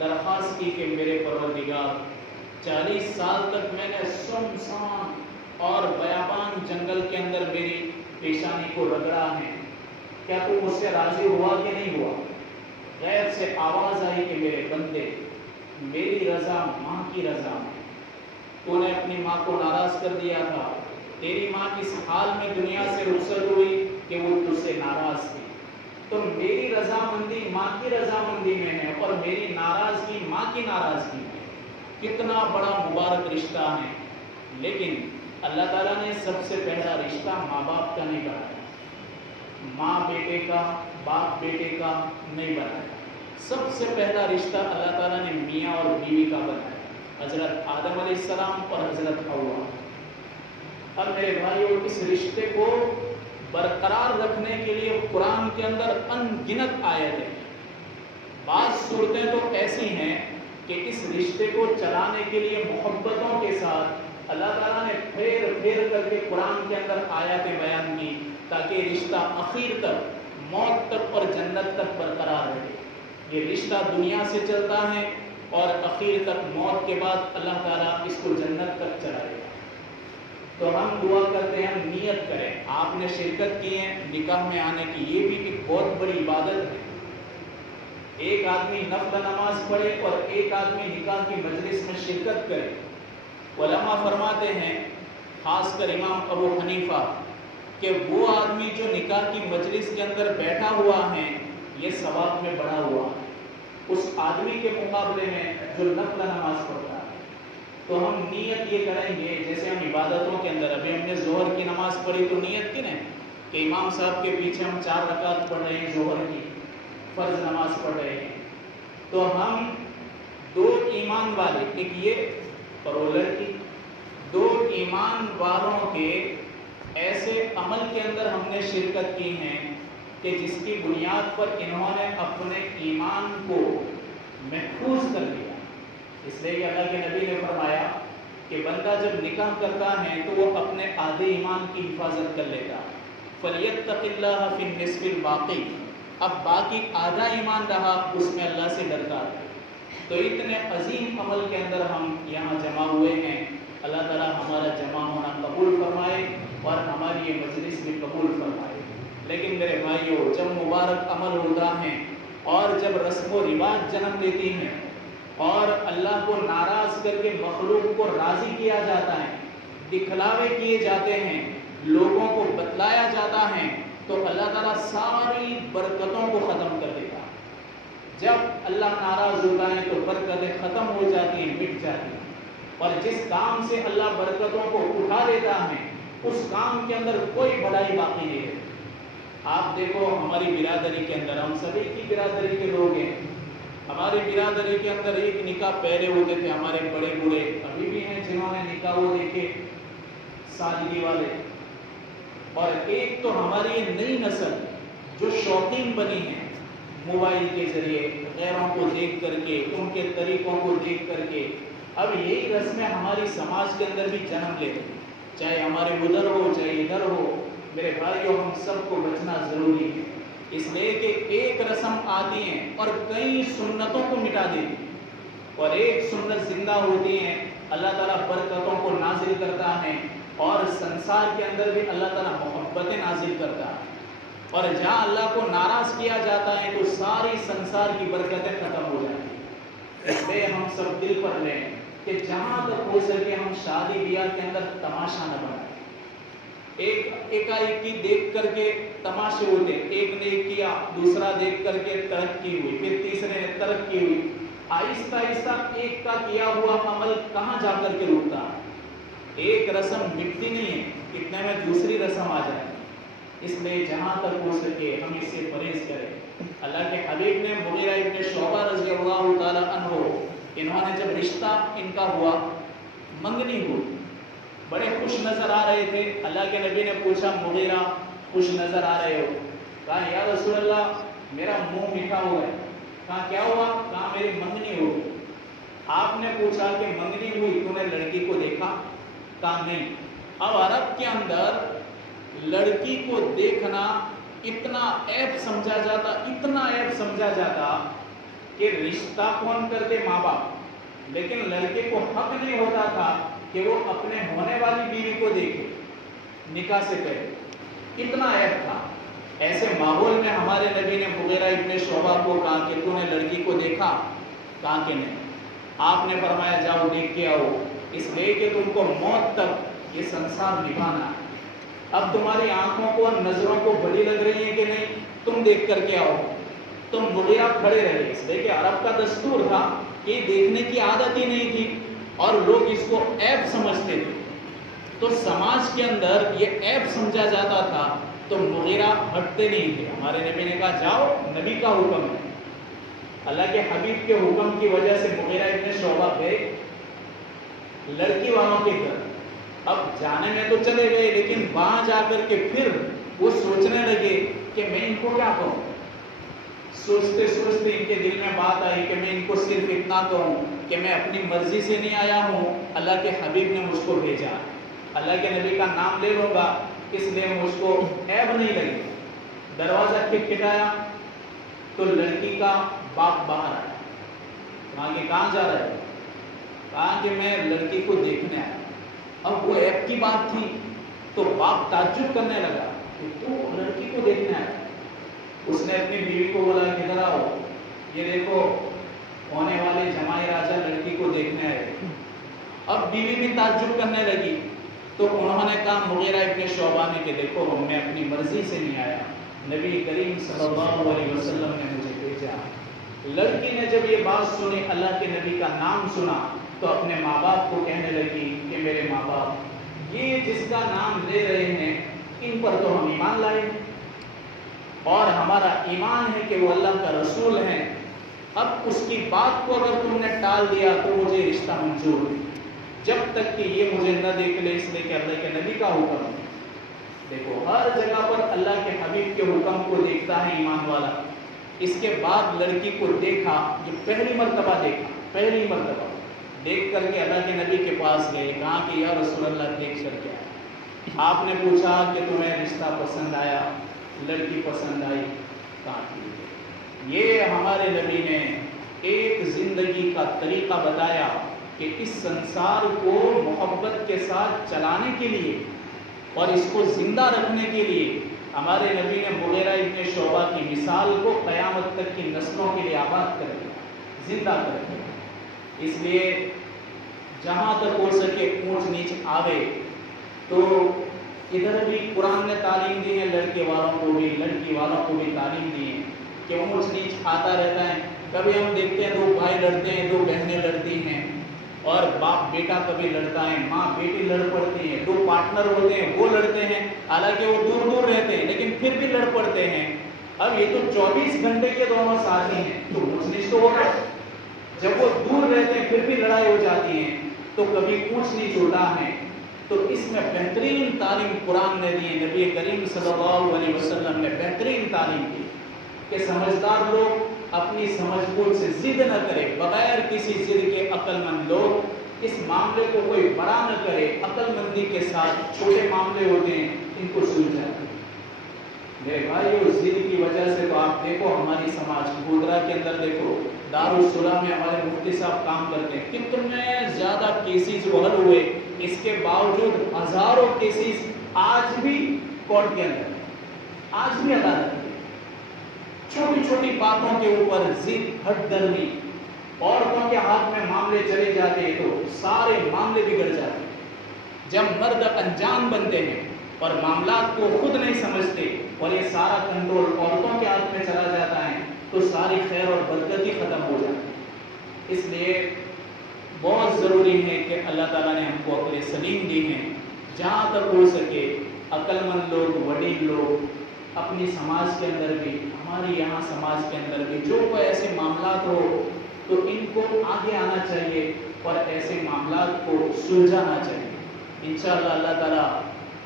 درخواست کی کہ میرے پروردگار 40 سال تک میں نے سنسان اور بیابان جنگل کے اندر میری پیشانی کو رگڑا ہے، کیا تو مجھ سے راضی ہوا کہ نہیں ہوا؟ غیب سے آواز آئی کہ میرے بندے، میری رضا ماں کی رضا ہے، تو نے اپنی ماں کو ناراض کر دیا تھا، تیری ماں اس حال میں دنیا سے رخصت ہوئی کہ وہ تجھ سے ناراض تھی، تو میری رضامندی ماں کی رضامندی میں ہے اور میری ناراضگی ماں کی ناراضگی میں۔ کتنا بڑا مبارک رشتہ ہے، لیکن اللہ تعالیٰ نے سب سے پہلا رشتہ ماں باپ کا نہیں بنایا، ماں بیٹے کا، باپ بیٹے کا نہیں بنایا، سب سے پہلا رشتہ اللہ تعالیٰ نے میاں اور بیوی کا بنایا، حضرت آدم علیہ السلام اور حضرت حوا۔ اب میرے بھائیو، اس رشتے کو برقرار رکھنے کے لیے قرآن کے اندر ان گنت آیتیں، بعض صورتیں تو ایسی ہیں کہ اس رشتے کو چلانے کے لیے محبتوں کے ساتھ اللہ تعالیٰ نے پھیر پھیر کر کے قرآن کے اندر آیاتیں بیان کی تاکہ رشتہ اخیر تک، موت تک اور جنت تک برقرار رہے۔ یہ رشتہ دنیا سے چلتا ہے اور اخیر تک موت کے بعد اللہ تعالیٰ اس کو جنت تک چلائے گا۔ تو ہم دعا کرتے ہیں، ہم نیت کریں، آپ نے شرکت کی ہے نکاح میں آنے کی، یہ بھی ایک بہت بڑی عبادت ہے۔ ایک آدمی نفل نماز پڑھے اور ایک آدمی نکاح کی مجلس میں شرکت کرے۔ علماء فرماتے ہیں، خاص کر امام ابو حنیفہ، کہ وہ آدمی جو نکاح کی مجلس کے اندر بیٹھا ہوا ہے یہ ثواب میں بڑھا ہوا ہے اس آدمی کے مقابلے میں جو نفل نماز پڑھتا ہے۔ تو ہم نیت یہ کریں گے، جیسے ہم عبادتوں کے اندر، ابھی ہم نے ظہر کی نماز پڑھی تو نیت کی نا کہ امام صاحب کے پیچھے ہم 4 رکعت پڑھ رہے ہیں، ظہر کی فرض نماز پڑھ رہے ہیں، تو ہم 2 ایمان والے، ایک یہ اور وہ لڑکی، 2 ایمان والوں کے ایسے عمل کے اندر ہم نے شرکت کی ہے کہ جس کی بنیاد پر انہوں نے اپنے ایمان کو محفوظ کر لیا۔ اس لیے کہ اللہ کے نبی نے فرمایا کہ بندہ جب نکاح کرتا ہے تو وہ اپنے آدھے ایمان کی حفاظت کر لیتا ہے، فَلْيَتَّقِ اللَّهَ فِي النِّصْفِ الْبَاقِي، اب باقی آدھا ایمان رہا اس میں اللہ سے ڈرتا ہے۔ تو اتنے عظیم عمل کے اندر ہم یہاں جمع ہوئے ہیں، اللہ تعالیٰ ہمارا جمع ہونا قبول فرمائے اور ہماری یہ مجلس بھی قبول فرمائے۔ لیکن میرے بھائیوں، جب مبارک عمل ہوتا ہے اور جب رسم و رواج جنم لیتی ہیں اور اللہ کو ناراض کر کے مخلوق کو راضی کیا جاتا ہے، دکھلاوے کیے جاتے ہیں، لوگوں کو بتلایا جاتا ہے، تو اللہ تعالیٰ ساری برکتوں کو ختم کر دیتا ہے۔ جب اللہ ناراض ہوتا ہے تو برکتیں ختم ہو جاتی ہیں، مٹ جاتی ہیں، اور جس کام سے اللہ برکتوں کو اٹھا لیتا ہے اس کام کے اندر کوئی بھلائی باقی نہیں ہے۔ آپ دیکھو ہماری برادری کے اندر، ہم سبھی کی برادری کے لوگ ہیں، ہماری برادری کے اندر ایک نکاح پہلے ہوتے تھے، ہمارے بڑے بوڑھے ابھی بھی ہیں جنہوں نے نکاح وہ دیکھے سادگی والے، اور ایک تو ہماری یہ نئی نسل جو شوقین بنی ہے موبائل کے ذریعے، غیروں کو دیکھ کر کے، ان کے طریقوں کو دیکھ کر کے، اب یہی رسمیں ہماری سماج کے اندر بھی جنم لیتے ہیں، چاہے ہمارے ادھر ہو چاہے ادھر ہو۔ میرے بھائیوں، ہم سب کو بچنا ضروری ہے، اس لیے کہ ایک رسم آتی ہے اور کئی سنتوں کو مٹا دیتی ہے، اور ایک سنت زندہ ہوتی ہے، اللہ تعالیٰ برکتوں کو نازل کرتا ہے اور سنسار کے اندر بھی اللہ تعالیٰ محبتیں نازل کرتا ہے، اور جہاں اللہ کو ناراض کیا جاتا ہے تو ساری سنسار کی برکتیں ختم ہو جاتی ہیں۔ اس لیے ہم سب دل پر لیں کہ جہاں تک ہو سکے ہم شادی بیاہ کے اندر تماشا نہ بنائیں۔ ایک کی دیکھ کر کے تماشے ہوتے، ایک نے کیا، دوسرا دیکھ کر کے ترقی ہوئی، پھر تیسرے نے ترقی ہوئی، آہستہ آہستہ ایک کا کیا ہوا عمل کہاں جا کر کے رکتا ہے۔ ایک رسم مٹتی نہیں ہے، اتنے میں دوسری رسم آ جائے، اس لیے جہاں تک ہو سکے ہم اس سے پرہیز کریں۔ اللہ کے حبیب نے مغیرہ ابن شعبہ رضی اللہ تعالی عنہ، انہوں نے جب رشتہ ان کا ہوا، منگنی ہوئی، بڑے خوش نظر آ رہے تھے، اللہ کے نبی نے پوچھا مغیرہ خوش نظر آ رہے ہو؟ کہا یا رسول اللہ میرا منہ میٹھا ہوا ہے۔ کہا کیا ہوا؟ کہا میری منگنی ہو گئی۔ آپ نے پوچھا کہ منگنی ہوئی تو نے لڑکی کو دیکھا؟ کہا نہیں۔ اب عرب کے اندر لڑکی کو دیکھنا اتنا عیب سمجھا جاتا، اتنا عیب سمجھا جاتا کہ رشتہ کون کرتے؟ ماں باپ. لیکن لڑکے کو حق نہیں ہوتا تھا کہ وہ اپنے ہونے والی بیوی کو دیکھے، نکاح سے کرے. اتنا عیب تھا. ایسے ماحول میں ہمارے نبی نے مغیرہ ابن شعبہ کو کہا کہ تو نے لڑکی کو دیکھا؟ کہا کہ نہیں. آپ نے فرمایا جاؤ دیکھ کے آؤ، اس لیے کہ تم کو موت تک یہ سنسار نبھانا ہے. اب تمہاری آنکھوں کو اور نظروں کو بڑی لگ رہی ہے کہ نہیں، تم دیکھ کر کے آؤ. تم مغیرہ کھڑے رہے، اس لیے کہ عرب کا دستور تھا کہ دیکھنے کی عادت ہی نہیں تھی اور لوگ اس کو عیب سمجھتے تھے. تو سماج کے اندر یہ عیب سمجھا جاتا تھا تو مغیرہ ہٹتے نہیں تھے. ہمارے نبی نے کہا جاؤ، نبی کا حکم ہے. اللہ کے حبیب کے حکم کی وجہ سے مغیرہ ابن شعبہ گئے لڑکی والوں کے گھر. اب جانے میں تو چلے گئے لیکن وہاں جا کر کے پھر وہ سوچنے لگے کہ میں ان کو کیا کہوں. سوچتے سوچتے ان کے دل میں بات آئی کہ میں ان کو صرف اتنا کہوں کہ میں اپنی مرضی سے نہیں آیا ہوں، اللہ کے حبیب نے مجھ کو بھیجا. اللہ کے نبی کا نام لے لوں گا اس لیے مجھ کو عیب نہیں لگی. دروازہ کھٹکھٹایا تو لڑکی کا باپ باہر آیا. کہا کہ کہاں جا رہا ہے؟ کہا کہ میں لڑکی کو دیکھنے آیا. اب وہ عیب کی بات تھی تو باپ تعجب کرنے لگا کہ تو لڑکی کو دیکھنے آیا. اس نے اپنی بیوی کو بولا کہ ادھر آؤ، یہ دیکھو ہونے والے جمائی راجا لڑکی کو دیکھنے آئے. اب بیوی بھی تعجب کرنے لگی تو انہوں نے کہا مغیرہ ابن شعبہ نے کہ دیکھو میں اپنی مرضی سے نہیں آیا، نبی کریم صلی اللہ علیہ وسلم نے مجھے بھیجا. لڑکی نے جب یہ بات سنی، اللہ کے نبی کا نام سنا تو اپنے ماں باپ کو کہنے لگی کہ میرے ماں باپ، یہ جس کا نام لے رہے ہیں ان پر تو ہم ایمان لائے اور ہمارا ایمان ہے کہ وہ اللہ کا رسول ہیں. اب اس کی بات کو اگر تم نے ٹال دیا تو مجھے رشتہ منظور ہے جب تک کہ یہ مجھے نہ دیکھ لے، اس لیے کہ اللہ کے نبی کا حکم ہے. دیکھو ہر جگہ پر اللہ کے حبیب کے حکم کو دیکھتا ہے ایمان والا. اس کے بعد لڑکی کو دیکھا، جو پہلی مرتبہ دیکھا، پہلی مرتبہ دیکھ کر کے اللہ کے نبی کے پاس گئے. کہا کہ یا رسول اللہ دیکھ کر کے آئے. آپ نے پوچھا کہ تمہیں رشتہ پسند آیا؟ لڑکی پسند آئی؟ کہا کہ یہ ہمارے نبی نے ایک زندگی کا طریقہ بتایا کہ اس سنسار کو محبت کے ساتھ چلانے کے لیے اور اس کو زندہ رکھنے کے لیے ہمارے نبی نے مغیرہ ابن شعبہ کی مثال کو قیامت تک کی نسلوں کے لیے آباد کر دیا، زندہ کر دیا. اس لیے جہاں تک ہو سکے اونچ نیچ آوے تو ادھر بھی قرآن نے تعلیم دی ہے، لڑکے والوں کو بھی لڑکی والوں کو بھی تعلیم دی ہے کہ اونچ نیچ آتا رہتا ہے. کبھی ہم دیکھتے ہیں دو بھائی لڑتے ہیں، دو بہنیں لڑتی ہیں اور باپ بیٹا کبھی لڑتا ہے، ماں بیٹی لڑ پڑتی ہے، دو پارٹنر ہوتے ہیں وہ لڑتے ہیں، حالانکہ وہ دور دور رہتے ہیں لیکن پھر بھی لڑ پڑتے ہیں. اب یہ تو 24 گھنٹے کے دونوں ساتھی ہیں تو اونچ نیچ تو ہوگا. جب وہ دور رہتے ہیں پھر بھی لڑائی ہو جاتی ہے تو کبھی اونچ نیچ ہوتا ہے. تو اس میں بہترین تعلیم قرآن نے دی، نبی کریم صلی اللہ علیہ وسلم نے بہترین تعلیم دی کہ سمجھدار لوگ اپنی سمجھ بوجھ سے ضد نہ کرے، بغیر کسی ضد کے عقل مند لوگ اس معاملے کو کوئی بڑا نہ کرے، عقل مندی کے ساتھ چھوٹے معاملے ہوتے ہیں ان کو سلجھائے. میرے بھائیو ضد کی وجہ سے تو آپ دیکھو ہماری سماج گودرا کے اندر دیکھو دارالصلح میں ہمارے مفتی صاحب کام کرتے ہیں، کتنے زیادہ کیسز حل ہوئے، اس کے باوجود ہزاروں کیسز آج بھی کورٹ کے اندر، آج بھی عدالت میں چھوٹی چھوٹی باتوں کے اوپر ضد ہٹ گرمی. عورتوں کے ہاتھ میں معاملے چلے جاتے ہیں تو سارے معاملے بگڑ جاتے ہیں. جب مرد انجان بنتے ہیں اور معاملات کو خود نہیں سمجھتے اور یہ سارا کنٹرول عورتوں کے ہاتھ میں چلا جاتا ہے تو ساری خیر اور برکت ہی ختم ہو جاتی ہے. اس لیے بہت ضروری ہے کہ اللہ تعالیٰ نے ہم کو عقل سلیم دی ہیں. جہاں تک ہو سکے عقل مند لوگ، وڈیل لوگ اپنی سماج کے اندر بھی، ہماری یہاں سماج کے اندر بھی جو کوئی ایسے معاملات ہو تو ان کو آگے آنا چاہیے اور ایسے معاملات کو سلجھانا چاہیے. انشاءاللہ اللہ تعالیٰ،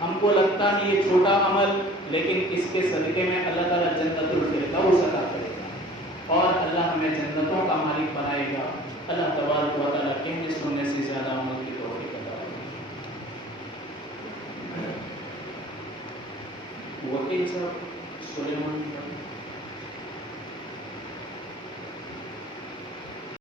ہم کو لگتا نہیں یہ چھوٹا عمل، لیکن اس کے صدقے میں اللہ تعالیٰ جنت الفردوس عطا کرے گا اور اللہ ہمیں جنتوں کا مالک بنائے گا. اللہ تبارک و تعالیٰ کہنے سننے سے زیادہ عمل کی توفیق عطا فرمائے. وکیل صاحب سلیمان